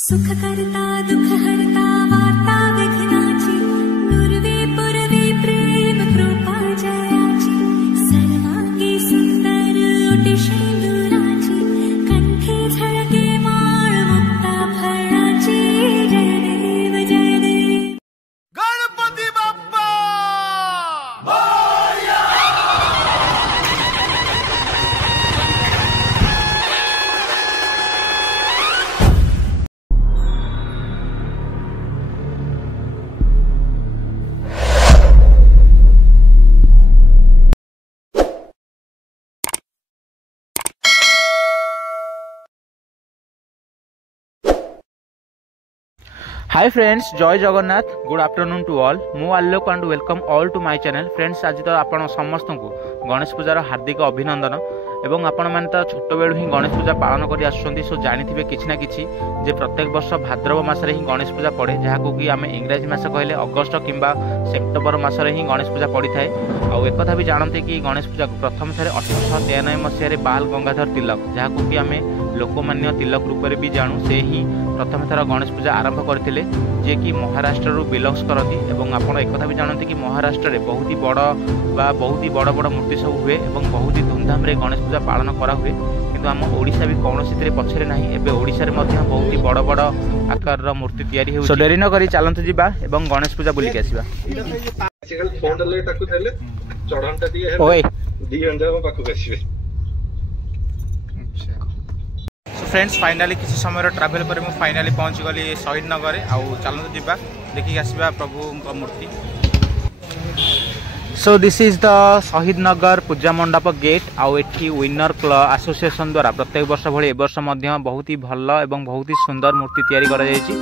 सुख करता दुख हरता वार्ता विघ्नाची नुरवी पुरवी प्रेम कृपा जयाची सर्वांगी सुंदर ओटी शेंदुराची कंठी झळके माळ मुक्ता फळाची जय देव गणपती बाप्पा हाय फ्रेंड्स, जय Jagannath. Good afternoon to all. मु Alok and welcome all to my channel. Friends, आज तो आपण समस्त को गणेश पूजार हार्दिक अभिनंदन। एवं आपण मैंने तो छोट बेलू ही गणेश पूजा पालन कर आसुँच। सो जानी किसी ना किसी जे प्रत्येक वर्ष भाद्रव मासरे ही गणेश पूजा पड़े, जहाँ कि आम इंग्राजी मास कहले अगस्ट किंबा सेप्टेम्बर मासरे ही गणेश पूजा पड़ी थाए। आउ एक भी जानते कि गणेश पूजा प्रथम थे 1893 मसीह बाल गंगाधर तिलक, जहाँ कि आम लोकमान्य तिलक रूप में भी जानू, से ही प्रथम थर गणेश पूजा आरंभ करते, जे कि महाराष्ट्र बिलंग्स करती। एवं आप एक भी जानते कि महाराष्ट्र में बहुत ही बड़ बड़ मूर्ति सब हुए और बहुत ही धूमधाम रे गणेश पूजा पालन करा हुए। किंतु आम ओडिशा भी कौन से पछरे ना, एवं ओडिशा रे मध्य बहुत ही बड़ बड़ आकार मूर्ति तैयारी हो। डेरी न करी चलतु जीवा एवं गणेश पूजा बुलिक आसीबा। ओए फ्रेंड्स, फाइनाली किसी समय ट्रैवल पर मुझे फाइनाली पहुंची गली शहीद नगर। आउ चलते जीवा देखिक आसवा प्रभु मूर्ति। सो दिस इज द शहीद नगर पूजा मंडप गेट। आउ एठी विनर एसोसिएशन द्वारा प्रत्येक वर्ष भली ए वर्ष मध्य बहुत ही भल एवं बहुत ही सुंदर मूर्ति तैयारी करा जायछि।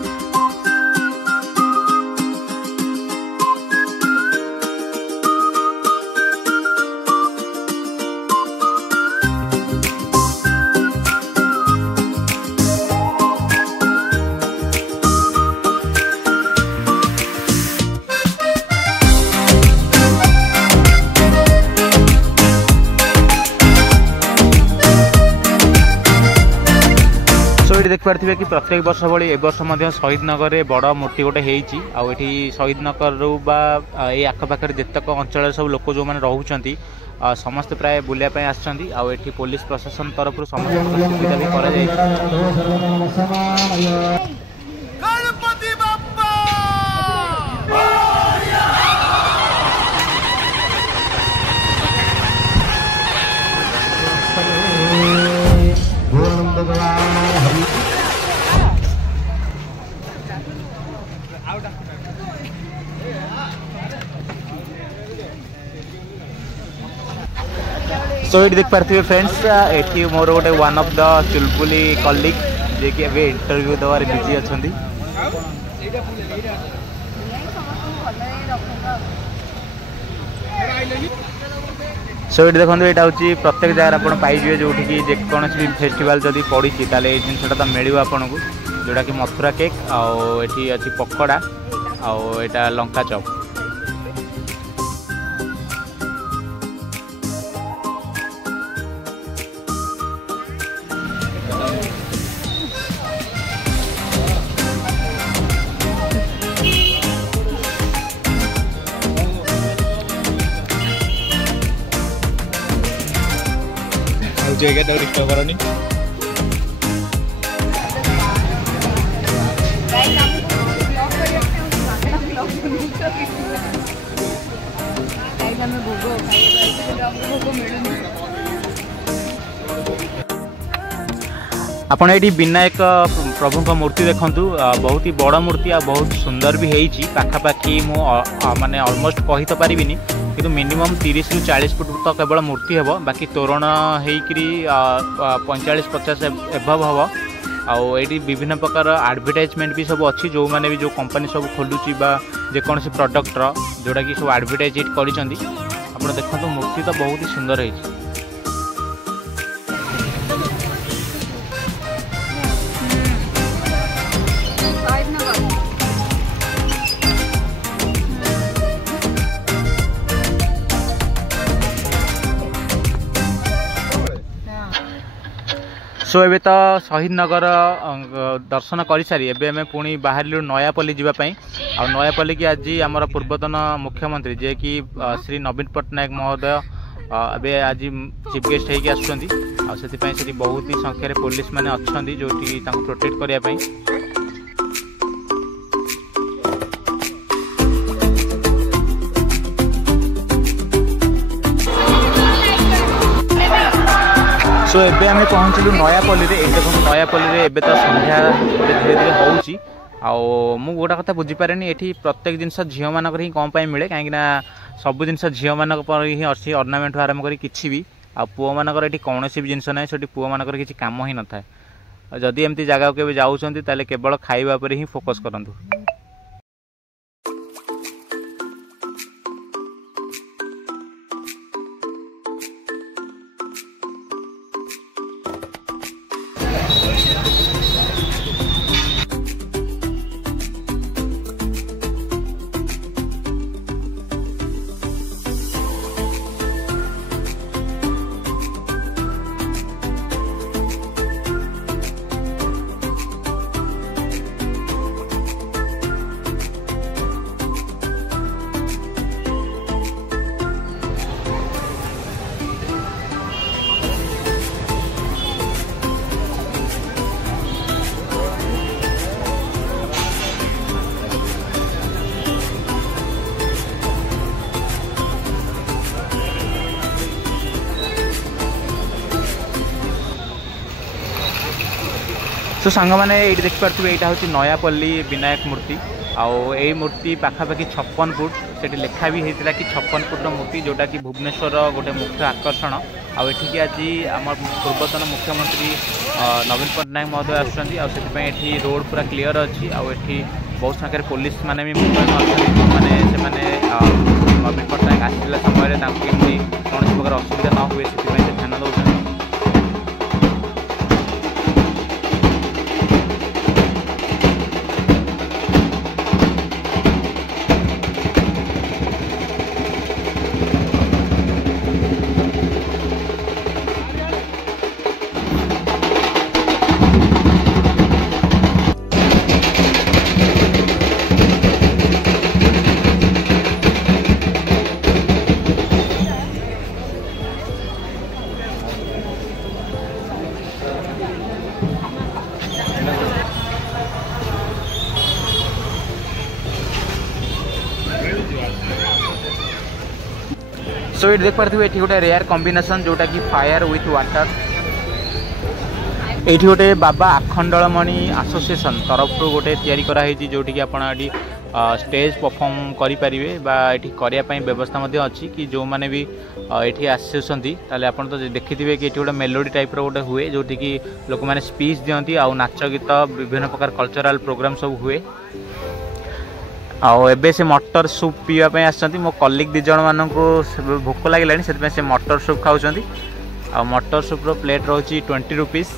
देख पारे कि प्रत्येक वर्ष भाई ए वर्ष शहीद नगर में बड़ मूर्ति गोटे होती। शहीद नगर रू ये आखपाखे जितक अंचल सब लोक जो मैंने रोचे समस्त प्राय बुलायापी आसछंती। आउ एठी पुलिस प्रशासन तरफ समस्त सुविधा भी करा जायछि। सो ये देख पारे फ्रेंड्स, ये मोर गोटे वन ऑफ द चुलबुली कलीग जे कि अभी इंटरव्यू देवार बिजी अच्छा। सो ये देखो, यहाँ हूँ प्रत्येक जगह आप पाइबे जो जेकोसी भी फेस्टिवल जदि पड़ी ये जिनसा तो मिल आपन को, जोटा कि मथुरा केक आठी अच्छी पकोड़ा आटा लंका चप। जगह तो डिस्टर्ब करनी। आपण ये विनायक प्रभु मूर्ति देखु, बहुत ही बड़ मूर्ति आ बहुत सुंदर भी होती। पाखापाखि मु माने ऑलमोस्ट कही तो पारिबिनी, किंतु मिनिमम 30 ରୁ 40 फुट तो केवल मूर्ति हे। बाकी तोरण होकरी 45-50 एभव हम। आठी विभिन्न प्रकार एडवर्टाइजमेंट भी सब अच्छी, जो मैंने भी जो कंपनी सब खोलुची जेकोसी प्रडक्टर जोटा कि सब एडवर्टाइज कर देखो। मूर्ति तो बहुत ही सुंदर है। सो सो एबे तो शहीद नगर दर्शन कर सारी एबे आम पुणी बाहर नयापल्ली जावाई आ नयापल्ली की आज आमर पूर्वतन मुख्यमंत्री जे कि श्री नवीन पट्टनायक महोदय एबे आज चीफ गेस्ट होगी आसपाई बहुत ही संख्यार पुलिस मैंने अच्छा जो प्रोटेक्ट करने। सो एबे आम पहुँचलु नयापल्ली रे देखो नयापल्ली रे एबे तो संध्या धीरे धीरे होउची मु गोटा कथा बुझीपारे ये प्रत्येक जिनस झील मानक ही कम मिले कहीं सब जिनस झील मानक ही अच्छी अर्नामेंट आरंभ कर कि भी आ पुओ मानकर ये कौन भी जिनस ना से पुओ मानकर किसी काम ही न था जदि एमती जगह के जाऊँच केवल खाइबा पर ही फोकस करंतु। तो सांग मैंने ये देखिपे यहाँ हूँ नयापल्ली विनायक मूर्ति आई मूर्ति पाखापाखि 56 फुट से लेखा भी होता कि 56 फुट्र मूर्ति जोटा कि भुवनेश्वर गोटे मुख्य आकर्षण आठिकी आज आम पूर्वतन मुख्यमंत्री नवीन पट्टनायक महोदय आसपाई रोड पूरा क्लीयर अच्छी आठी बहुत संख्यार पुलिस मैंने भी मुतयन अच्छा मैंने नवीन पट्टनायक आसला समय कमी कौन प्रकार असुविधा न हुए से ध्यान दौर। सो ये देख पारे ये गोटे रेयर कॉम्बिनेशन जोटा कि फायर विथ वाटर ये गोटे बाबा आखंडलमणि एसोसिएशन तरफ गोटे तैयारी कराई जोटि कि आपड़ ये स्टेज परफॉर्म करेंगे ये करने व्यवस्था अच्छी कि जो मैंने भी ये आसुँच आप तो देखिथे कि ये गोटे मेलोडी टाइप गोटे हुए जोटि कि लोक मैंने स्पीच दिखती आ नाच गीत विभिन्न प्रकार कल्चरल प्रोग्राम सब हुए आबे से मटर सूप पीवाई आसछंती मो कलिग दी जण मानन को भोक लागिलानी से से मटर सूप खाउछंती आ मटर सूप रो प्लेट रहउची 20 rupees.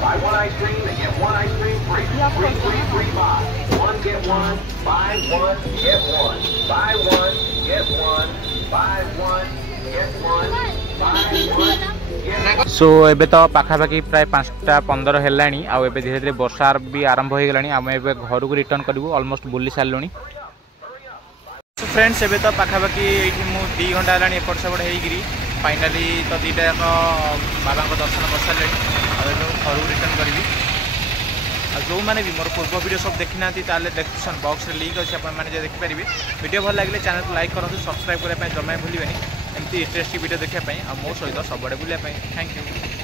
Buy one ice cream and get one ice cream free. Free buy. One get one, buy one, get one. Buy one, get one, buy one, get one, buy one. सो एबे तो पाखापाखि प्राय 5:15 हेलानी आ एबे धीरे धीरे वर्षा भी आरंभ हो गलानी आम एबे घर को रिटर्न करूँ ऑलमोस्ट बुली सारूँ। सो फ्रेंड्स एबे तो पाखापाखि ये 2 घंटा है एपट सेपट होगी फाइनाली तो दीटा जाक बाबा दर्शन कर सारे घर को रिटर्न करी जो मैंने भी मोर पूर्व वीडियो सब देखी ना डिस्क्रिप्शन बॉक्स लिंक अच्छे आपने देखिपारे वीडियो भल लगे चैनल को लाइक करूँ सब्सक्राइब करने जमा भूलें एमती इंटरेस्टिंग वीडियो देखापी आ मो सहित सब बुलापी थैंक यू।